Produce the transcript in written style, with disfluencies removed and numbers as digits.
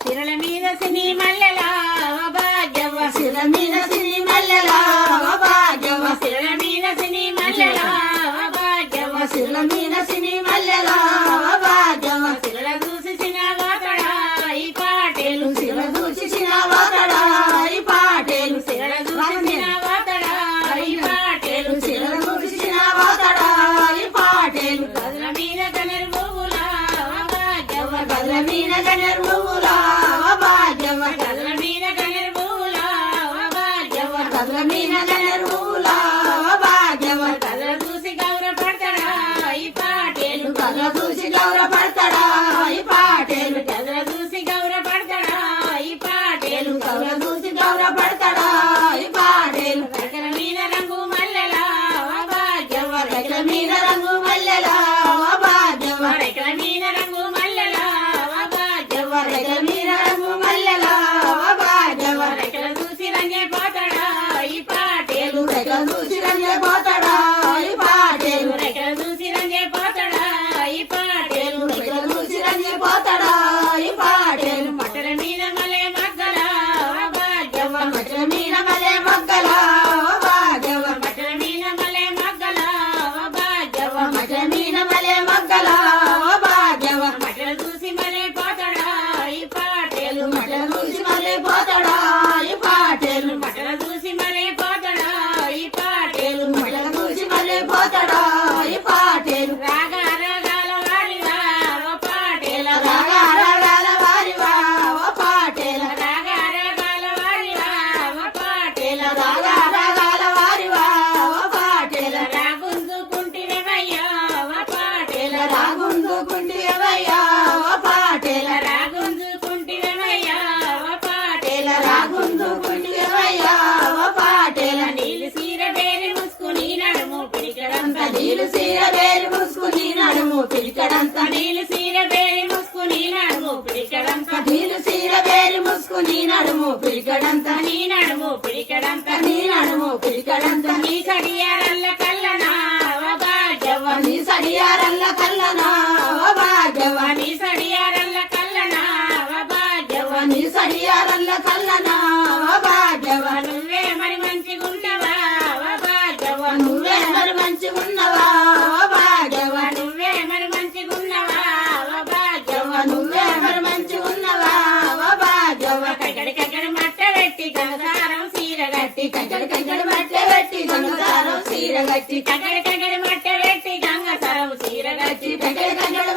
సిరల మీద సిని మల్లెలా భాగ్యవ సిర మీద సిని మల్లెలా భాగ్యవ సిరల మీద సిని మల్లెలా భాగ్యవ సిర మీద సిని మల్లెలా భాగ్యవ సిరల చూసి సినవాతడా ఈ పాటేలు సిర చూసి సినవాతడా ఈ పాటేలు సిరల చూసి సినవాతడా ఈ పాటేలు సిర చూసి సినవాతడా ఈ పాటేలు గదుల మీద కనరు పువ్వులా భాగ్యవ గదుల మీద గనరు పువ్వులా భాగ్యవ గదుల మీద కనరు పువ్వులా భాగ్యవ గదుల మీద గనరు పువ్వులా భాగ్యవ గదుల చూసి గౌరవపడతాడా ఈ పాటేలు గదుల చూసి గౌరవపడతాడా ఈ పాటేలు గదుల చూసి గౌరవపడతాడా ఈ పాటేలు గౌర చూసి గౌరవపడతాడా ఈ పాటేలు రెక్కల మీద రంగు మల్లెలా భాగ్యవ రెక్కల మీద రంగు మల్లెలా భాగ్యవ రెక్కల మీద రంగు మల్లెలా భాగ్యవ రెక్కల మీద రంగు మల్లెలా భాగ్యవ రెక్కల చూసి రంగే పోతాడా ఈ పాటేలు రెక్కల చూసి రంగే పోతాడా ఈ పాటేలు రెక్కల చూసి రంగే పోతాడా ఈ పాటేలు రెక్కల చూసి రంగే పోతాడా ఈ పాటేలు మట్టల మీద మలే మగ్గలా భాగ్యవ మట్టల మీద మలే మగ్గలా భాగ్యవ మట్టల మీద మలే మగ్గలా భాగ్యవ మట్టల మీద మలే మగ్గలా భాగ్యవ మట్టల చూసి మలే పోతాడా ఈ పాటేలు మట్టల చూసి మలే పోతాడా ఈ పాటేలు మట్టల చూసి మలే పోతాడా ఈ పాటేలు మట్టల చూసి మలే పోతాడా ఈ పాటేలు రాగా రాగాల వాడివా ఓ పాటేల రాగా రాగాల వారివా ఓ పాటేల రాగా రాగాల వాడివా ఓ పాటేల రాగా రాగాల వారివా ఓ పాటేల రాగుందుకుంటివయ్యా ఓ పాటేల రాగుందుకుంటివయ్యా ఓ పాటేల రాగుందుకుంటివయ్యా ఓ పాటేల రాగుందుకుంటివయ్యా ఓ పాటేల నీళ్ళు సీర వేరి ముసుకుని నడుము పిడికడంత నీళ్ళు సీర వేరు ముసుకుని నడుము పిలికడంత నీళ్ళు సీర వేరి ముసుకుని నడుము పిడికడంత నీళ్ళు సీర వేరు ముసుకుని నడుము పిలికడంత నీ నడుము పిడికడంత నీ నడుము పిలికడంత నీ కడియారల్ల కల్లనా ఓ భాగ్యవ నీ సడియారల్ల కల్లనా ఓ భాగ్యవ నీ సడియారల్ల కల్లనా ఓ భాగ్యవ నీ సడియారల్ల కల్లనా ఓ భాగ్యవ నువ్వే మరి మంచిగుంటవా ఓ భాగ్యవ నువ్వే మరి మంచిగున్నవా ఓ భాగ్యవ నువ్వే మరి మంచిగున్నవా ఓ భాగ్యవ నువ్వే మరి మంచిగున్నవా ఓ భాగ్యవ కగడి కగడి మట్ట పెట్టి గంగారం సీర గట్టి కగ్గడి కగ్గడి మట్టె పెట్టి గంగసారం సీర గట్టి కగడి కగడి మట్ట పెట్టి గంగసారం సీర గట్టి కగ్గడి కగ్గడి